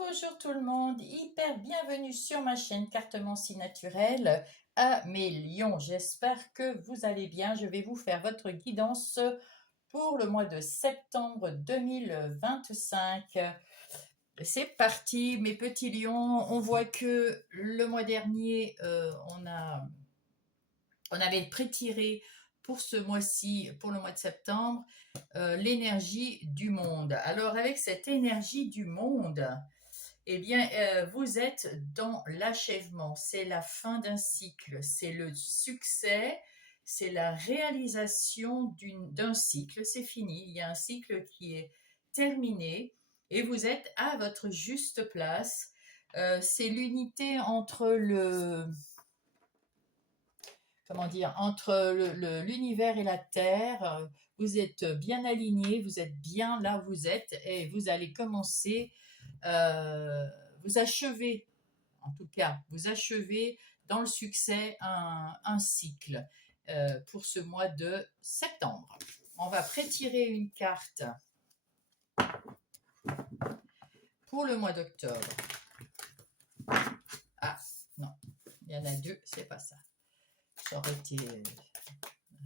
Bonjour tout le monde, hyper bienvenue sur ma chaîne Cartomancie naturelle à mes lions. J'espère que vous allez bien. Je vais vous faire votre guidance pour le mois de septembre 2025. C'est parti mes petits lions. On voit que le mois dernier, on avait prétiré pour ce mois-ci, pour le mois de septembre, l'énergie du monde. Alors avec cette énergie du monde, eh bien, vous êtes dans l'achèvement, c'est la fin d'un cycle, c'est le succès, c'est la réalisation d'un cycle, c'est fini, il y a un cycle qui est terminé et vous êtes à votre juste place. C'est l'unité entre entre l'univers et la terre. Vous êtes bien aligné, vous êtes bien là où vous êtes et vous allez commencer, vous achevez, en tout cas, vous achevez dans le succès un cycle pour ce mois de septembre. On va prétirer une carte pour le mois d'octobre. Ah, non, il y en a deux, c'est pas ça. Ça aurait été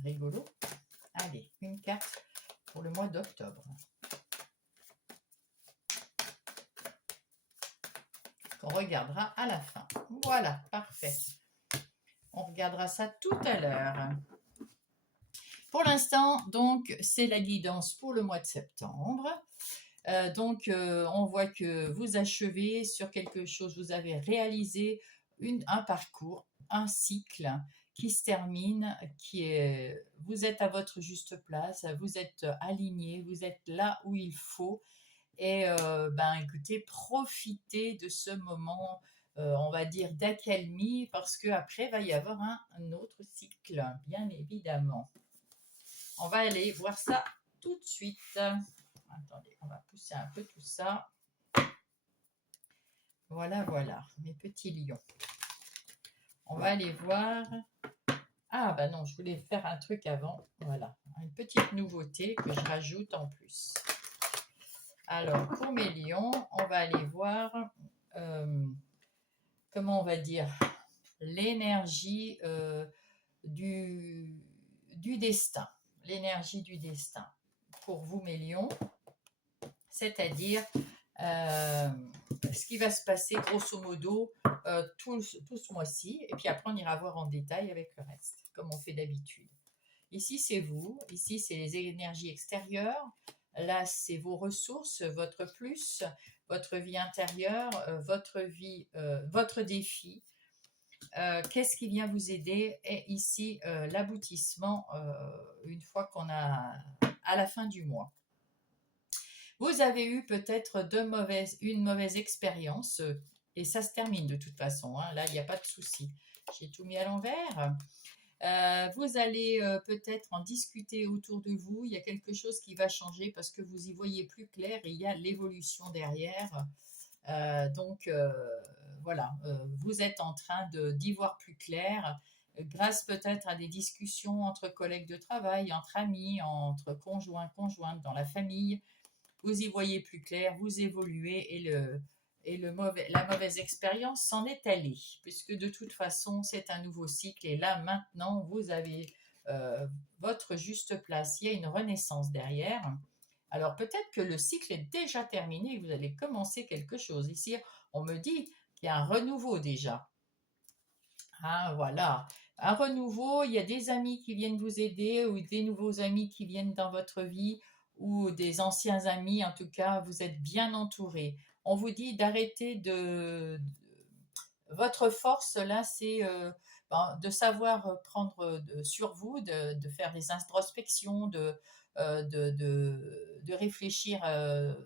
rigolo. Allez, une carte pour le mois d'octobre. Qu'on regardera à la fin. Voilà, parfait. On regardera ça tout à l'heure. Pour l'instant, donc, c'est la guidance pour le mois de septembre. On voit que vous achevez sur quelque chose, vous avez réalisé un parcours, un cycle qui se termine, vous êtes à votre juste place, vous êtes aligné, vous êtes là où il faut. Et écoutez, profitez de ce moment, on va dire, d'accalmie, parce qu'après, il va y avoir un autre cycle, bien évidemment. On va aller voir ça tout de suite. Attendez, on va pousser un peu tout ça. Voilà, voilà, mes petits lions. On va aller voir. Ah, bah non, je voulais faire un truc avant. Voilà, une petite nouveauté que je rajoute en plus. Alors, pour mes lions, on va aller voir, comment on va dire, l'énergie du destin. L'énergie du destin. Pour vous, mes lions, c'est-à-dire ce qui va se passer grosso modo tout ce mois-ci, et puis après on ira voir en détail avec le reste, comme on fait d'habitude. Ici c'est vous, ici c'est les énergies extérieures, là c'est vos ressources, votre plus, votre vie intérieure, votre défi. Qu'est-ce qui vient vous aider? Et ici l'aboutissement une fois qu'on a à la fin du mois. Vous avez eu peut-être une mauvaise expérience et ça se termine de toute façon. Hein. Là, il n'y a pas de souci. J'ai tout mis à l'envers. Vous allez peut-être en discuter autour de vous. Il y a quelque chose qui va changer parce que vous y voyez plus clair et il y a l'évolution derrière. Voilà, vous êtes en train d'y voir plus clair grâce peut-être à des discussions entre collègues de travail, entre amis, entre conjoints, conjointes, dans la famille. Vous y voyez plus clair, vous évoluez et la mauvaise expérience s'en est allée, puisque de toute façon, c'est un nouveau cycle et là, maintenant, vous avez votre juste place. Il y a une renaissance derrière. Alors, peut-être que le cycle est déjà terminé et vous allez commencer quelque chose. Ici, on me dit qu'il y a un renouveau déjà. Ah, voilà. Un renouveau, il y a des amis qui viennent vous aider ou des nouveaux amis qui viennent dans votre vie ou des anciens amis. En tout cas, vous êtes bien entouré. On vous dit d'arrêter votre force là, c'est de savoir prendre sur vous, de faire des introspections, de réfléchir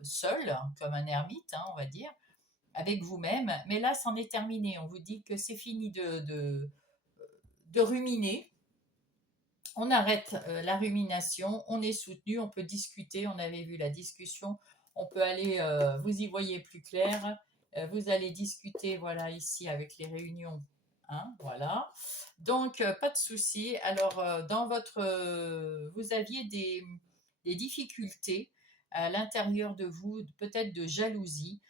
seul, comme un ermite, hein, on va dire, avec vous-même. Mais là, c'en est terminé. On vous dit que c'est fini de ruminer. On arrête la rumination, on est soutenu, on peut discuter, on avait vu la discussion, on peut aller, vous y voyez plus clair, vous allez discuter, voilà, ici avec les réunions, hein, voilà. Donc, pas de souci. Alors, vous aviez des difficultés à l'intérieur de vous, peut-être de jalousie,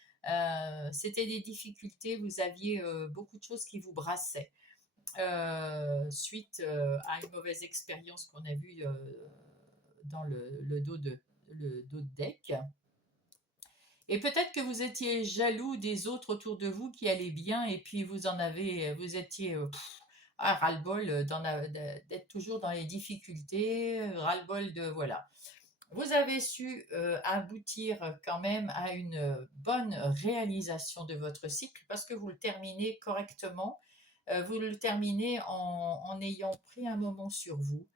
C'était des difficultés, vous aviez beaucoup de choses qui vous brassaient suite à une mauvaise expérience qu'on a vue dans le dos de deck. Et peut-être que vous étiez jaloux des autres autour de vous qui allaient bien et puis vous étiez ras-le-bol d'être toujours dans les difficultés, ras-le-bol de voilà. Vous avez su aboutir quand même à une bonne réalisation de votre cycle parce que vous le terminez correctement. Vous le terminez en ayant pris un moment sur vous,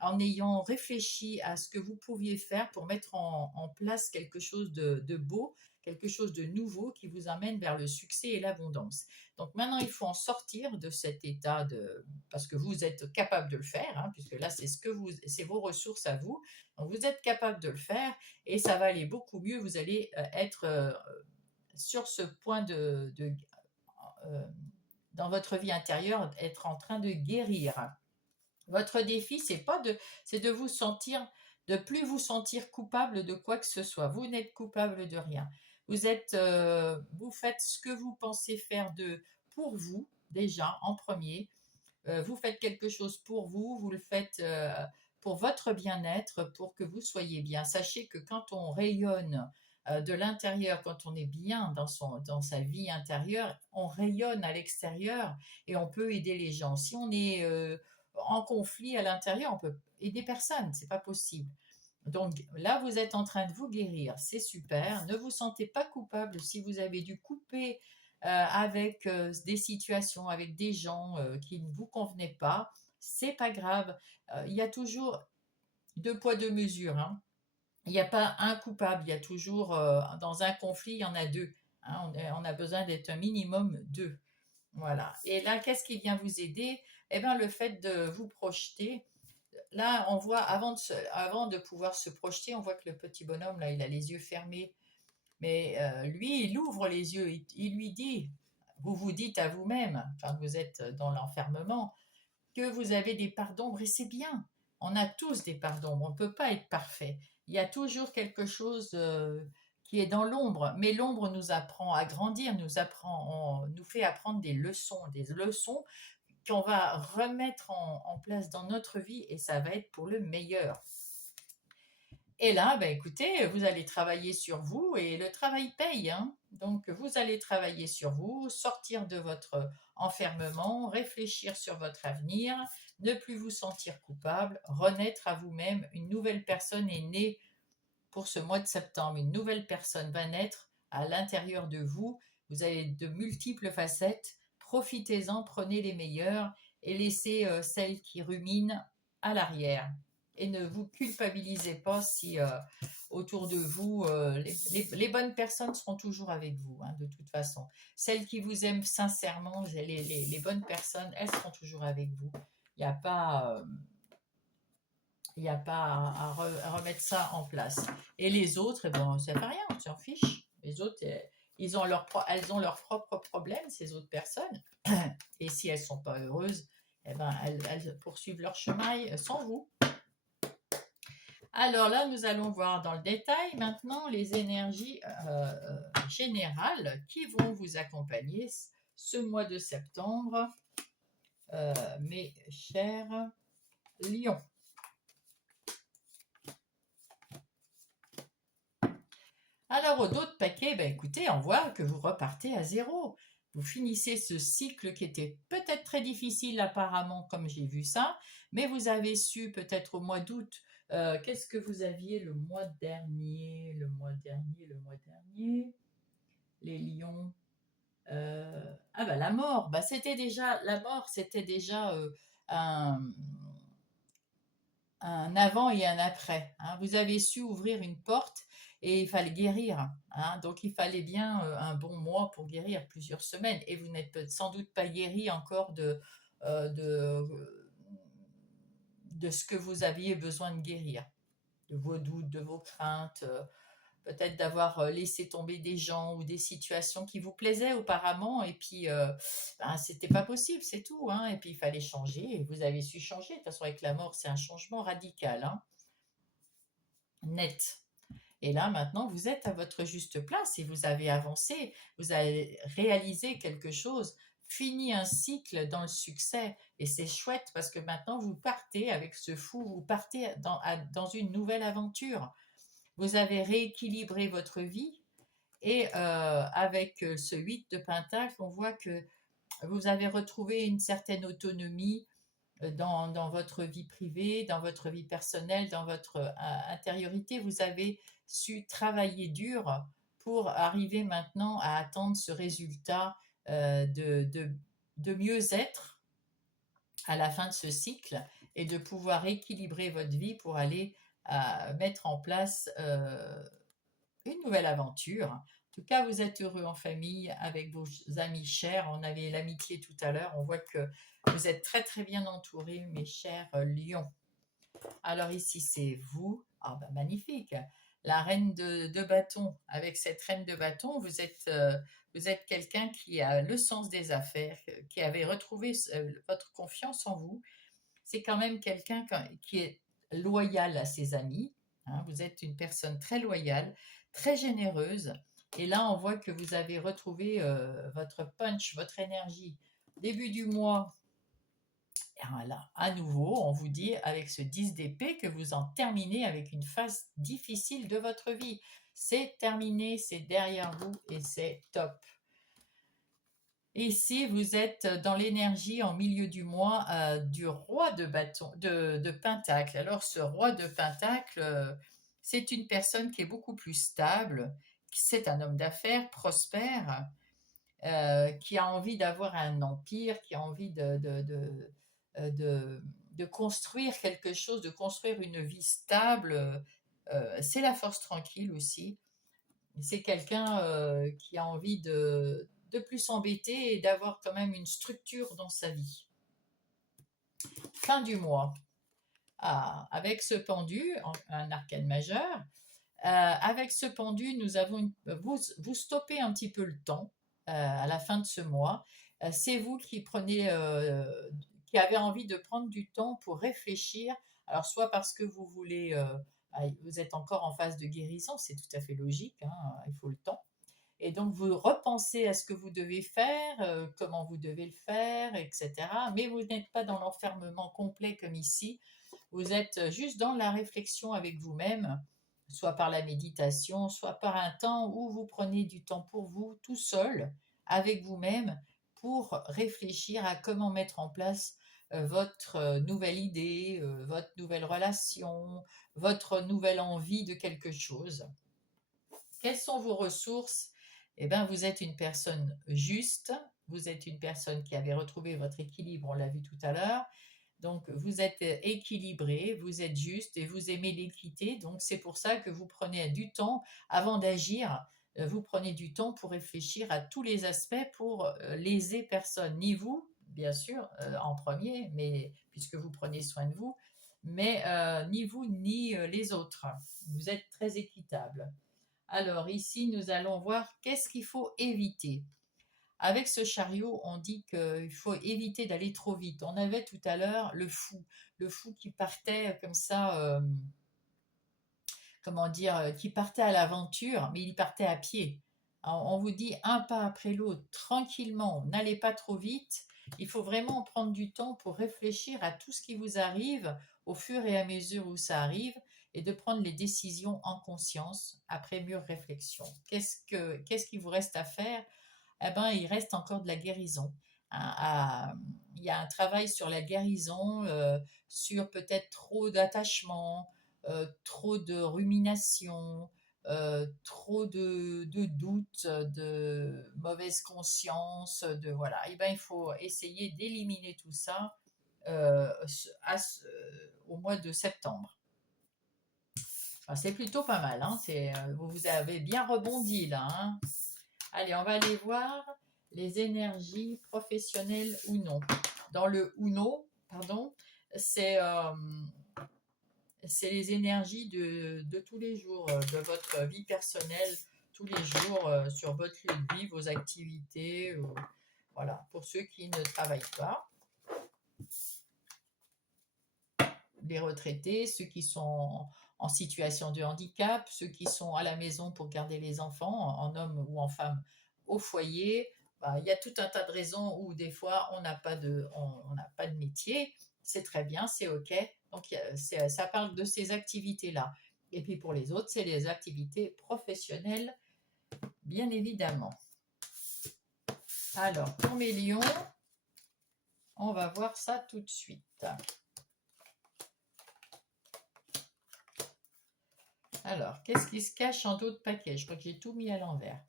en ayant réfléchi à ce que vous pouviez faire pour mettre en place quelque chose de beau, quelque chose de nouveau qui vous amène vers le succès et l'abondance. Donc maintenant, il faut en sortir de cet état de... parce que vous êtes capable de le faire, hein, puisque là, c'est vos ressources à vous. Donc vous êtes capable de le faire et ça va aller beaucoup mieux. Vous allez être sur ce point dans votre vie intérieure, être en train de guérir. Votre défi, c'est de vous sentir, de plus vous sentir coupable de quoi que ce soit. Vous n'êtes coupable de rien. Vous faites ce que vous pensez faire pour vous déjà en premier. Vous faites quelque chose pour vous, vous le faites pour votre bien-être, pour que vous soyez bien. Sachez que quand on rayonne de l'intérieur, quand on est bien dans sa vie intérieure, on rayonne à l'extérieur et on peut aider les gens. Si on est en conflit à l'intérieur, on peut aider personne, c'est pas possible. Donc là, vous êtes en train de vous guérir, c'est super. Ne vous sentez pas coupable si vous avez dû couper avec des situations, avec des gens qui ne vous convenaient pas. C'est pas grave. Il y a toujours deux poids, deux mesures, hein. Il n'y a pas un coupable, il y a toujours, dans un conflit, il y en a deux, hein. On a besoin d'être un minimum deux. Voilà. Et là, qu'est-ce qui vient vous aider? Eh bien, le fait de vous projeter. Là, on voit, avant de pouvoir se projeter, on voit que le petit bonhomme, là, il a les yeux fermés. Mais lui, il ouvre les yeux, il lui dit, vous vous dites à vous-même, quand vous êtes dans l'enfermement, que vous avez des parts d'ombre et c'est bien. On a tous des parts d'ombre, on ne peut pas être parfait. Il y a toujours quelque chose qui est dans l'ombre, mais l'ombre nous apprend à grandir, nous fait apprendre des leçons qu'on va remettre en place dans notre vie et ça va être pour le meilleur. Et là, ben écoutez, vous allez travailler sur vous et le travail paye, hein. Donc, vous allez travailler sur vous, sortir de votre enfermement, réfléchir sur votre avenir, ne plus vous sentir coupable, renaître à vous-même. Une nouvelle personne est née pour ce mois de septembre. Une nouvelle personne va naître à l'intérieur de vous. Vous avez de multiples facettes. Profitez-en, prenez les meilleures et laissez celles qui ruminent à l'arrière. Et ne vous culpabilisez pas si autour de vous, les bonnes personnes seront toujours avec vous, hein, de toute façon. Celles qui vous aiment sincèrement, les bonnes personnes, elles seront toujours avec vous. Il n'y a pas... il n'y a pas à remettre ça en place. Et les autres, eh ben, ça fait rien, on s'en fiche. Les autres, elles ont leurs propres problèmes, ces autres personnes. Et si elles ne sont pas heureuses, eh ben, elles poursuivent leur chemin sans vous. Alors là, nous allons voir dans le détail maintenant les énergies générales qui vont vous accompagner ce mois de septembre, mes chers lions. Alors, au dos de paquet, ben, écoutez, on voit que vous repartez à zéro. Vous finissez ce cycle qui était peut-être très difficile apparemment, comme j'ai vu ça, mais vous avez su peut-être au mois d'août, qu'est-ce que vous aviez le mois dernier, les lions. Ah ben la mort, la mort, c'était déjà un avant et un après, hein. Vous avez su ouvrir une porte et il fallait guérir, hein. Donc il fallait bien un bon mois pour guérir, plusieurs semaines. Et vous n'êtes sans doute pas guéri encore euh, de, de ce que vous aviez besoin de guérir, de vos doutes, de vos craintes, peut-être d'avoir laissé tomber des gens ou des situations qui vous plaisaient auparavant et puis ben, c'était pas possible, c'est tout, hein. Et puis il fallait changer et vous avez su changer. De toute façon, avec la mort, c'est un changement radical, hein, net. Et là, maintenant, vous êtes à votre juste place et vous avez avancé, vous avez réalisé quelque chose, fini un cycle dans le succès. Et c'est chouette parce que maintenant, vous partez avec ce fou, vous partez dans une nouvelle aventure. Vous avez rééquilibré votre vie et avec ce 8 de Pentacle, on voit que vous avez retrouvé une certaine autonomie dans votre vie privée, dans votre vie personnelle, dans votre intériorité. Vous avez su travailler dur pour arriver maintenant à atteindre ce résultat de mieux-être à la fin de ce cycle et de pouvoir équilibrer votre vie pour aller mettre en place une nouvelle aventure. En tout cas, vous êtes heureux en famille avec vos amis chers. On avait l'amitié tout à l'heure. On voit que vous êtes très très bien entourés, mes chers lions. Alors ici, c'est vous. Ah ben, magnifique. La reine de bâton. Avec cette reine de bâton, vous êtes quelqu'un qui a le sens des affaires, qui avait retrouvé votre confiance en vous. C'est quand même quelqu'un qui est loyal à ses amis. Hein. Vous êtes une personne très loyale, très généreuse. Et là, on voit que vous avez retrouvé votre punch, votre énergie. Début du mois, là, à nouveau, on vous dit avec ce 10 d'épée que vous en terminez avec une phase difficile de votre vie. C'est terminé, c'est derrière vous et c'est top. Ici, vous êtes dans l'énergie en milieu du mois du roi de bâton, de Pentacle. Alors, ce roi de Pentacle, c'est une personne qui est beaucoup plus stable. C'est un homme d'affaires prospère, qui a envie d'avoir un empire, qui a envie de construire quelque chose, de construire une vie stable. C'est la force tranquille aussi. C'est quelqu'un qui a envie de plus s'embêter et d'avoir quand même une structure dans sa vie. Fin du mois. Ah, avec ce pendu, un arcane majeur, avec ce pendu, nous avons vous stoppez un petit peu le temps à la fin de ce mois. C'est vous qui qui avez envie de prendre du temps pour réfléchir. Alors soit parce que vous voulez, vous êtes encore en phase de guérison, c'est tout à fait logique, hein, il faut le temps. Et donc vous repensez à ce que vous devez faire, comment vous devez le faire, etc. Mais vous n'êtes pas dans l'enfermement complet comme ici. Vous êtes juste dans la réflexion avec vous-même, soit par la méditation, soit par un temps où vous prenez du temps pour vous, tout seul, avec vous-même, pour réfléchir à comment mettre en place votre nouvelle idée, votre nouvelle relation, votre nouvelle envie de quelque chose. Quelles sont vos ressources? Eh bien, vous êtes une personne juste, vous êtes une personne qui avait retrouvé votre équilibre, on l'a vu tout à l'heure. Donc, vous êtes équilibré, vous êtes juste et vous aimez l'équité. Donc, c'est pour ça que vous prenez du temps avant d'agir. Vous prenez du temps pour réfléchir à tous les aspects pour léser personne, ni vous, bien sûr, en premier, mais puisque vous prenez soin de vous, mais ni vous ni les autres. Vous êtes très équitable. Alors ici, nous allons voir qu'est-ce qu'il faut éviter. Avec ce chariot, on dit qu'il faut éviter d'aller trop vite. On avait tout à l'heure le fou qui partait comme ça, comment dire, qui partait à l'aventure, mais il partait à pied. Alors, on vous dit un pas après l'autre, tranquillement, n'allez pas trop vite. Il faut vraiment prendre du temps pour réfléchir à tout ce qui vous arrive au fur et à mesure où ça arrive et de prendre les décisions en conscience après mûre réflexion. Qu'est-ce qu'il vous reste à faire? Eh ben, il reste encore de la guérison. Il y a un travail sur la guérison, sur peut-être trop d'attachement, trop de rumination, trop de doutes, de mauvaise conscience, de voilà. Et ben, il faut essayer d'éliminer tout ça au mois de septembre. Enfin, c'est plutôt pas mal, hein. Vous avez bien rebondi là, hein. Allez, on va aller voir les énergies professionnelles ou non. Dans le Uno, pardon, c'est les énergies de tous les jours, de votre vie personnelle, tous les jours, sur votre lieu de vie, vos activités. Voilà, pour ceux qui ne travaillent pas. Les retraités, ceux qui sont en situation de handicap, ceux qui sont à la maison pour garder les enfants, en homme ou en femme au foyer. Bah, il y a tout un tas de raisons où des fois on n'a pas de métier. C'est très bien, c'est OK. Donc ça parle de ces activités-là. Et puis pour les autres, c'est les activités professionnelles, bien évidemment. Alors, pour mes lions, on va voir ça tout de suite. Alors, qu'est-ce qui se cache en d'autres paquets? Je crois que j'ai tout mis à l'envers.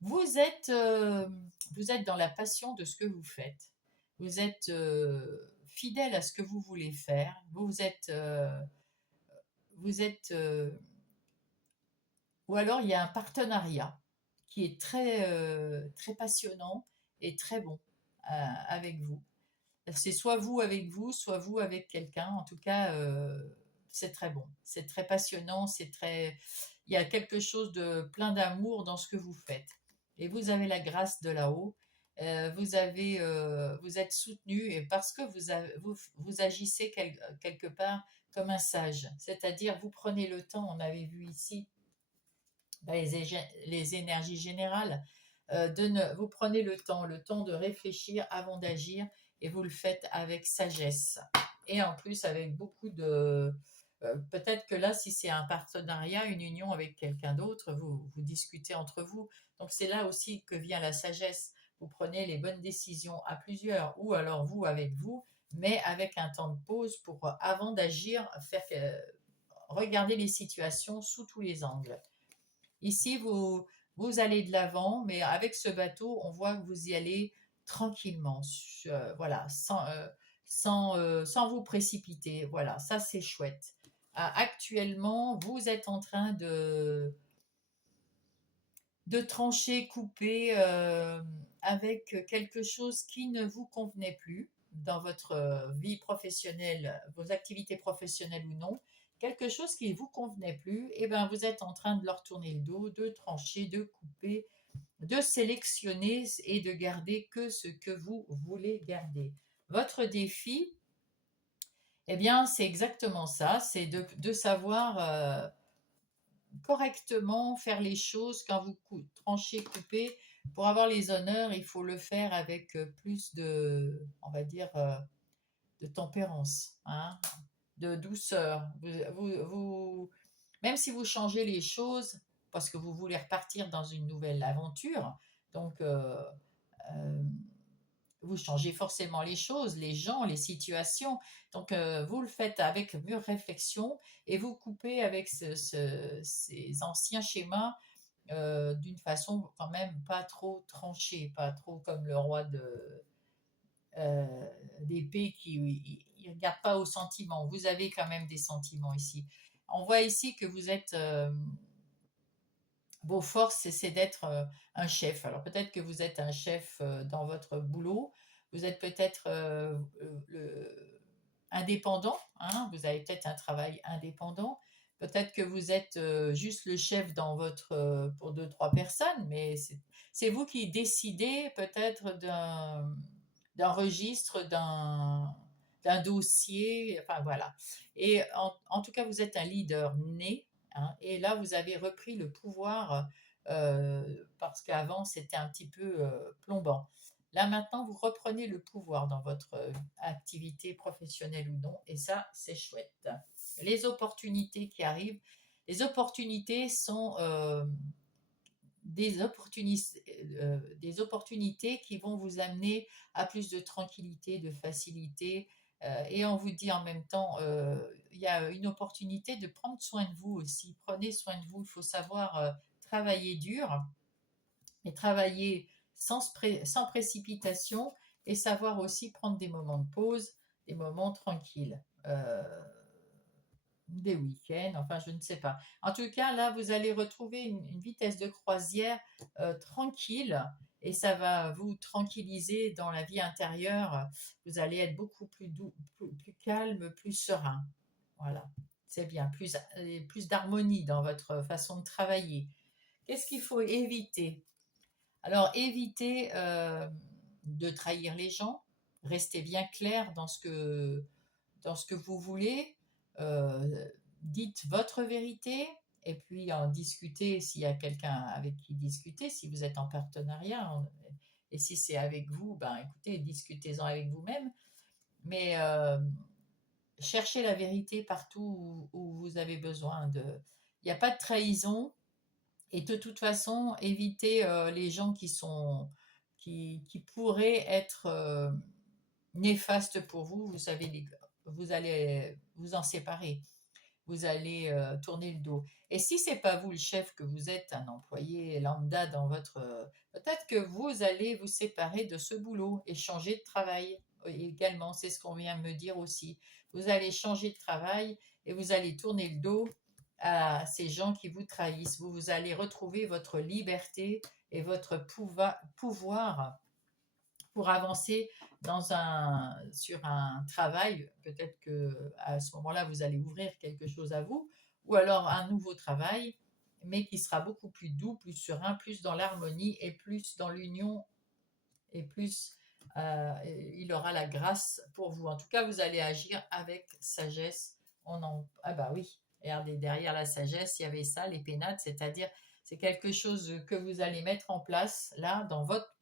Vous êtes dans la passion de ce que vous faites. Vous êtes fidèle à ce que vous voulez faire. Ou alors il y a un partenariat qui est très passionnant et très bon avec vous. C'est soit vous avec vous, soit vous avec quelqu'un. En tout cas, c'est très bon. C'est très passionnant. Il y a quelque chose de plein d'amour dans ce que vous faites. Et vous avez la grâce de là-haut. Vous êtes soutenu et parce que vous agissez quelque part comme un sage. C'est-à-dire, vous prenez le temps, on avait vu ici les énergies générales, vous prenez le temps de réfléchir avant d'agir et vous le faites avec sagesse. Et en plus avec beaucoup de... peut-être que là, si c'est un partenariat, une union avec quelqu'un d'autre, vous discutez entre vous. Donc c'est là aussi que vient la sagesse. Vous prenez les bonnes décisions à plusieurs ou alors vous avec vous, mais avec un temps de pause pour, avant d'agir, regarder les situations sous tous les angles. Ici, vous allez de l'avant, mais avec ce bateau, on voit que vous y allez tranquillement, voilà, sans vous précipiter. Voilà, ça c'est chouette. Actuellement, vous êtes en train de trancher, couper avec quelque chose qui ne vous convenait plus dans votre vie professionnelle, vos activités professionnelles ou non, quelque chose qui ne vous convenait plus, et ben vous êtes en train de leur tourner le dos, de trancher, de couper, de sélectionner et de garder que ce que vous voulez garder. Votre défi, eh bien, c'est exactement ça, c'est de savoir correctement faire les choses quand vous tranchez, coupez. Pour avoir les honneurs, il faut le faire avec plus de, on va dire, de tempérance, hein, de douceur. Même si vous changez les choses, parce que vous voulez repartir dans une nouvelle aventure, donc vous changez forcément les choses, les gens, les situations. Donc, vous le faites avec mûre réflexion et vous coupez avec ces anciens schémas d'une façon quand même pas trop tranchée, pas trop comme le roi d'épée qui ne regarde pas aux sentiments. Vous avez quand même des sentiments ici. On voit ici que vous êtes... vos forces, c'est d'être un chef. Alors peut-être que vous êtes un chef dans votre boulot, vous êtes peut-être indépendant, hein, vous avez peut-être un travail indépendant, peut-être que vous êtes juste le chef pour deux, trois personnes, mais c'est vous qui décidez peut-être d'un registre, d'un dossier, enfin voilà. Et en tout cas, vous êtes un leader né. Hein, et là, vous avez repris le pouvoir parce qu'avant, c'était un petit peu plombant. Là, maintenant, vous reprenez le pouvoir dans votre activité professionnelle ou non, et ça, c'est chouette. Les opportunités qui arrivent, les opportunités sont des opportunités qui vont vous amener à plus de tranquillité, de facilité. Et on vous dit en même temps, il y a une opportunité de prendre soin de vous aussi. Prenez soin de vous. Il faut savoir travailler dur, mais travailler sans précipitation et savoir aussi prendre des moments de pause, des moments tranquilles. Des week-ends, enfin je ne sais pas. En tout cas, là, vous allez retrouver une vitesse de croisière tranquille et ça va vous tranquilliser dans la vie intérieure. Vous allez être beaucoup plus doux, plus calme, plus serein. Voilà, c'est bien, plus d'harmonie dans votre façon de travailler. Qu'est-ce qu'il faut éviter? Alors, évitez de trahir les gens, restez bien clair dans ce que vous voulez. dites votre vérité et puis en discuter s'il y a quelqu'un avec qui discuter, si vous êtes en partenariat. Et si c'est avec vous, ben écoutez, discutez-en avec vous-même. Mais cherchez la vérité partout où vous avez besoin de. Il n'y a pas de trahison. Et de toute façon, évitez les gens qui pourraient être néfastes pour vous. Vous savez, vous allez vous en séparer. Vous allez tourner le dos. Et si c'est pas vous le chef, que vous êtes un employé lambda dans votre... peut-être que vous allez vous séparer de ce boulot et changer de travail également. C'est ce qu'on vient de me dire aussi. Vous allez changer de travail et vous allez tourner le dos à ces gens qui vous trahissent. Vous allez retrouver votre liberté et votre pouvoir pour avancer sur un travail. Peut-être que à ce moment-là, vous allez ouvrir quelque chose à vous, ou alors un nouveau travail, mais qui sera beaucoup plus doux, plus serein, plus dans l'harmonie et plus dans l'union et plus il aura la grâce pour vous. En tout cas, vous allez agir avec sagesse. Ah bah oui, regardez, derrière la sagesse, il y avait ça, les pénates, c'est-à-dire c'est quelque chose que vous allez mettre en place là dans votre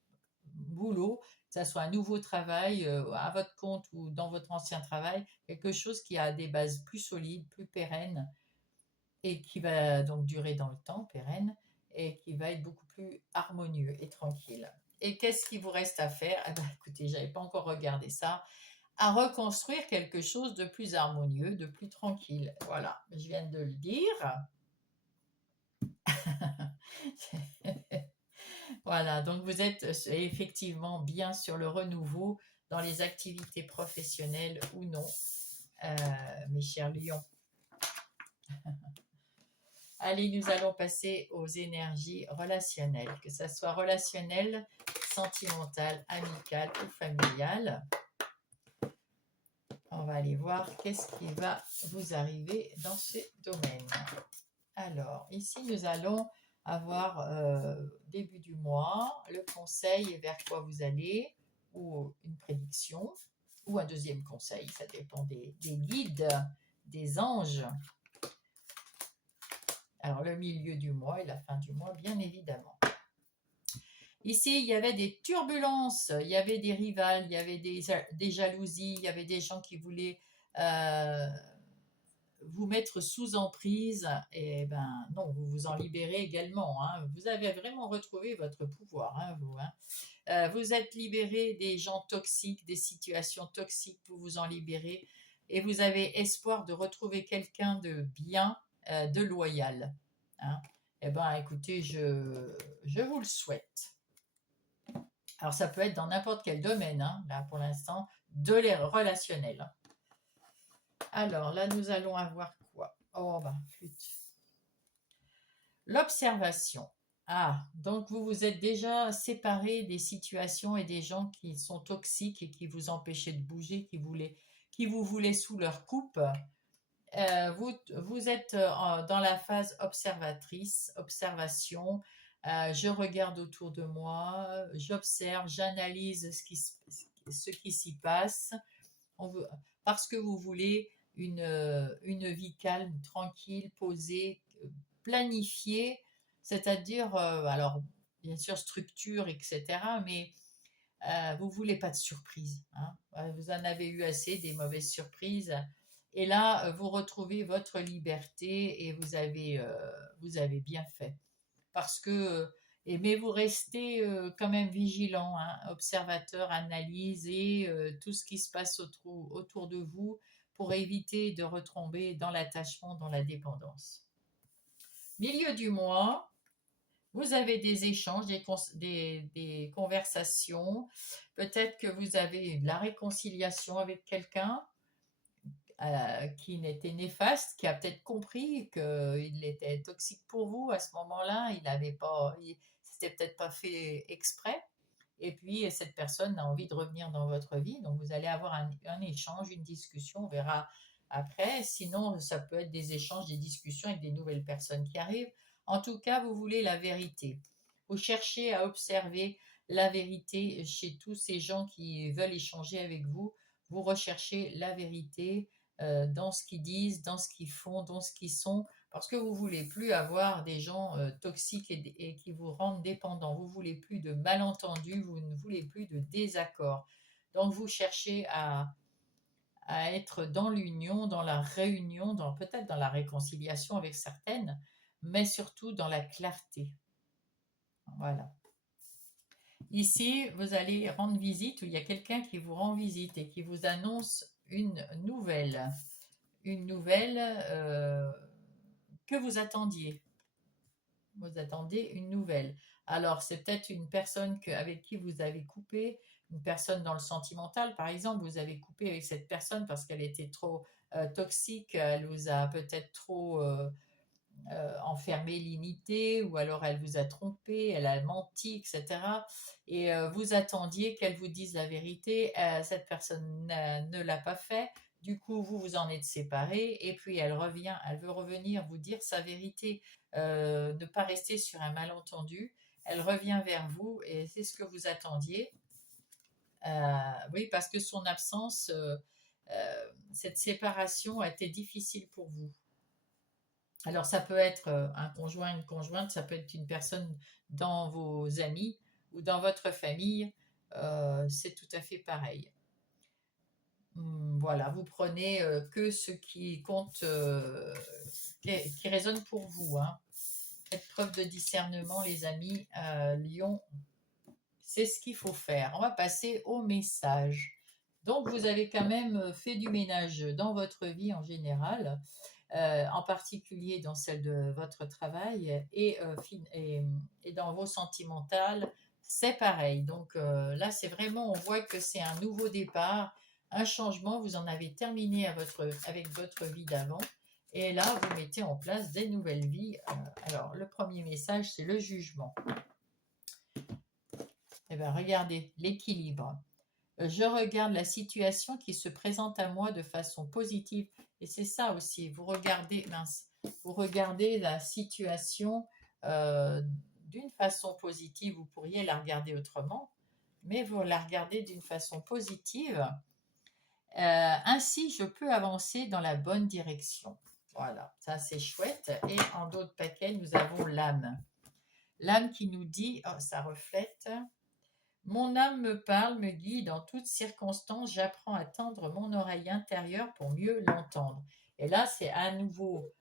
boulot, que ça soit un nouveau travail à votre compte ou dans votre ancien travail, quelque chose qui a des bases plus solides, plus pérennes et qui va donc durer dans le temps, pérenne, et qui va être beaucoup plus harmonieux et tranquille. Et qu'est-ce qu'il vous reste à faire? Eh ben, écoutez, j'avais pas encore regardé ça. À reconstruire quelque chose de plus harmonieux, de plus tranquille. Voilà, je viens de le dire. Voilà, donc vous êtes effectivement bien sur le renouveau dans les activités professionnelles ou non, mes chers lions. Allez, nous allons passer aux énergies relationnelles, que ce soit relationnelles, sentimentales, amicales ou familiales. On va aller voir qu'est-ce qui va vous arriver dans ces domaines. Alors, ici, nous allons avoir début du mois le conseil vers quoi vous allez, ou une prédiction, ou un deuxième conseil, ça dépend des guides, des anges. Alors, le milieu du mois et la fin du mois, bien évidemment. Ici, il y avait des turbulences, il y avait des rivales, il y avait des jalousies, il y avait des gens qui voulaient vous mettre sous emprise. Et ben non, vous vous en libérez également. Hein. Vous avez vraiment retrouvé votre pouvoir, hein, vous. Hein. Vous êtes libéré des gens toxiques, des situations toxiques, vous vous en libérez. Et vous avez espoir de retrouver quelqu'un de bien, de loyal. Hein. Eh ben, écoutez, je vous le souhaite. Alors, ça peut être dans n'importe quel domaine, hein, là, pour l'instant, de les relationnels. Alors, là, nous allons avoir quoi? Oh, bah, flûte. L'observation. Ah, donc vous vous êtes déjà séparé des situations et des gens qui sont toxiques et qui vous empêchaient de bouger, qui vous voulaient sous leur coupe. Vous êtes dans la phase observation. Je regarde autour de moi, j'observe, j'analyse ce qui s'y passe, parce que vous voulez une vie calme, tranquille, posée, planifiée, c'est-à-dire, alors bien sûr structure, etc., mais vous ne voulez pas de surprise. Hein. Vous en avez eu assez des mauvaises surprises. Et là, vous retrouvez votre liberté et vous avez bien fait. Parce que, mais vous restez quand même vigilant, hein, observateur, analysez tout ce qui se passe autour de vous pour éviter de retomber dans l'attachement, dans la dépendance. Milieu du mois, vous avez des échanges, des conversations. Peut-être que vous avez de la réconciliation avec quelqu'un qui n'était néfaste, qui a peut-être compris qu'il était toxique pour vous à ce moment-là. C'était peut-être pas fait exprès. Et puis, cette personne a envie de revenir dans votre vie. Donc, vous allez avoir un échange, une discussion. On verra après. Sinon, ça peut être des échanges, des discussions avec des nouvelles personnes qui arrivent. En tout cas, vous voulez la vérité. Vous cherchez à observer la vérité chez tous ces gens qui veulent échanger avec vous. Vous recherchez la vérité, dans ce qu'ils disent, dans ce qu'ils font, dans ce qu'ils sont, parce que vous ne voulez plus avoir des gens toxiques et qui vous rendent dépendants. Vous ne voulez plus de malentendus, vous ne voulez plus de désaccords. Donc vous cherchez à être dans l'union, dans la réunion, peut-être dans la réconciliation avec certaines, mais surtout dans la clarté. Voilà. Ici, vous allez rendre visite, ou il y a quelqu'un qui vous rend visite et qui vous annonce une nouvelle que vous attendiez. Vous attendez une nouvelle. Alors, c'est peut-être une personne avec qui vous avez coupé, une personne dans le sentimental, par exemple, vous avez coupé avec cette personne parce qu'elle était trop toxique, elle vous a peut-être trop enfermé, limité, ou alors elle vous a trompé, elle a menti, etc. Et vous attendiez qu'elle vous dise la vérité, cette personne ne l'a pas fait, du coup vous vous en êtes séparés, et puis elle veut revenir vous dire sa vérité, ne pas rester sur un malentendu, elle revient vers vous et c'est ce que vous attendiez. Oui, parce que son absence, cette séparation a été difficile pour vous. Alors ça peut être un conjoint, une conjointe, ça peut être une personne dans vos amis ou dans votre famille, c'est tout à fait pareil. Voilà, vous prenez que ce qui compte, qui résonne pour vous, hein. Faites preuve de discernement, les amis. Lion, c'est ce qu'il faut faire. On va passer au message. Donc vous avez quand même fait du ménage dans votre vie en général. En particulier dans celle de votre travail et dans vos sentimentales, c'est pareil. Donc là, c'est vraiment, on voit que c'est un nouveau départ, un changement. Vous en avez terminé avec votre vie d'avant. Et là, vous mettez en place des nouvelles vies. Alors, le premier message, c'est le jugement. Eh bien, regardez, l'équilibre. Je regarde la situation qui se présente à moi de façon positive. Et c'est ça aussi, vous regardez la situation d'une façon positive, vous pourriez la regarder autrement, mais vous la regardez d'une façon positive. Ainsi, je peux avancer dans la bonne direction. Voilà, ça c'est chouette. Et en d'autres paquets, nous avons l'âme. L'âme qui nous dit, oh, ça reflète... Mon âme me parle, me guide en toutes circonstances, j'apprends à tendre mon oreille intérieure pour mieux l'entendre. Et là, c'est à nouveau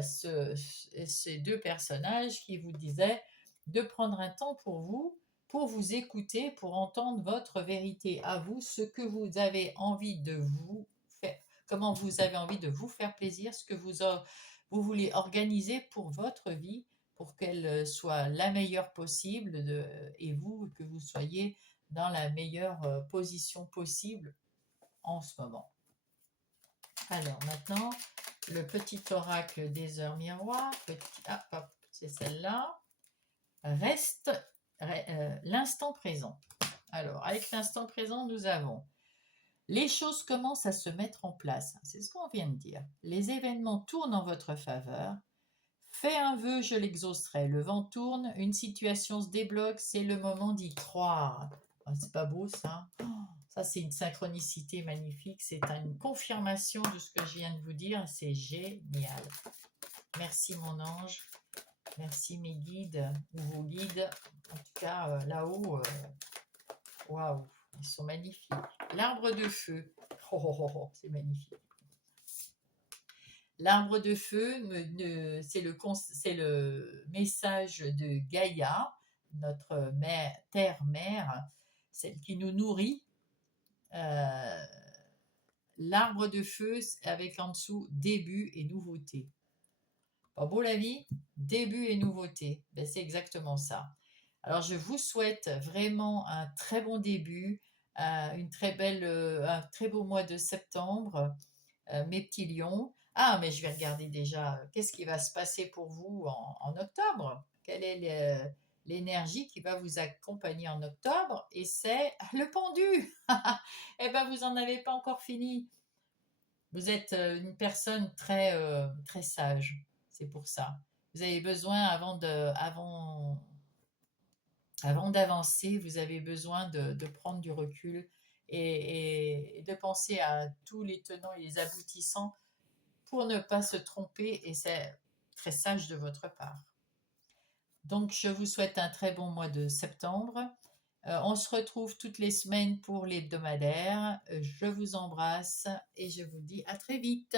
ces deux personnages qui vous disaient de prendre un temps pour vous écouter, pour entendre votre vérité à vous, ce que vous avez envie de vous faire, comment vous avez envie de vous faire plaisir, ce que vous voulez organiser pour votre vie, pour qu'elle soit la meilleure possible et vous, que vous soyez dans la meilleure position possible en ce moment. Alors maintenant, le petit oracle des heures miroirs, c'est celle-là, reste l'instant présent. Alors, avec l'instant présent, nous avons les choses commencent à se mettre en place. C'est ce qu'on vient de dire. Les événements tournent en votre faveur. Fais un vœu, je l'exaucerai. Le vent tourne, une situation se débloque, c'est le moment d'y croire. Oh, c'est pas beau ça? Ça, c'est une synchronicité magnifique. C'est une confirmation de ce que je viens de vous dire. C'est génial. Merci mon ange. Merci mes guides ou vos guides. En tout cas, là-haut, waouh, ils sont magnifiques. L'arbre de feu. Oh, c'est magnifique. L'arbre de feu, c'est le message de Gaïa, notre terre-mère, celle qui nous nourrit. L'arbre de feu avec en dessous début et nouveauté. Pas beau la vie? Début et nouveauté. Ben, c'est exactement ça. Alors je vous souhaite vraiment un très bon début, un très beau mois de septembre, mes petits lions. Ah, mais je vais regarder déjà qu'est-ce qui va se passer pour vous en octobre. Quelle est l'énergie qui va vous accompagner en octobre? Et c'est le pendu. Eh bien, vous n'en avez pas encore fini. Vous êtes une personne très sage. C'est pour ça. Vous avez besoin, avant d'avancer, vous avez besoin de prendre du recul et de penser à tous les tenants et les aboutissants pour ne pas se tromper, et c'est très sage de votre part. Donc, je vous souhaite un très bon mois de septembre. On se retrouve toutes les semaines pour l'hebdomadaire. Je vous embrasse et je vous dis à très vite.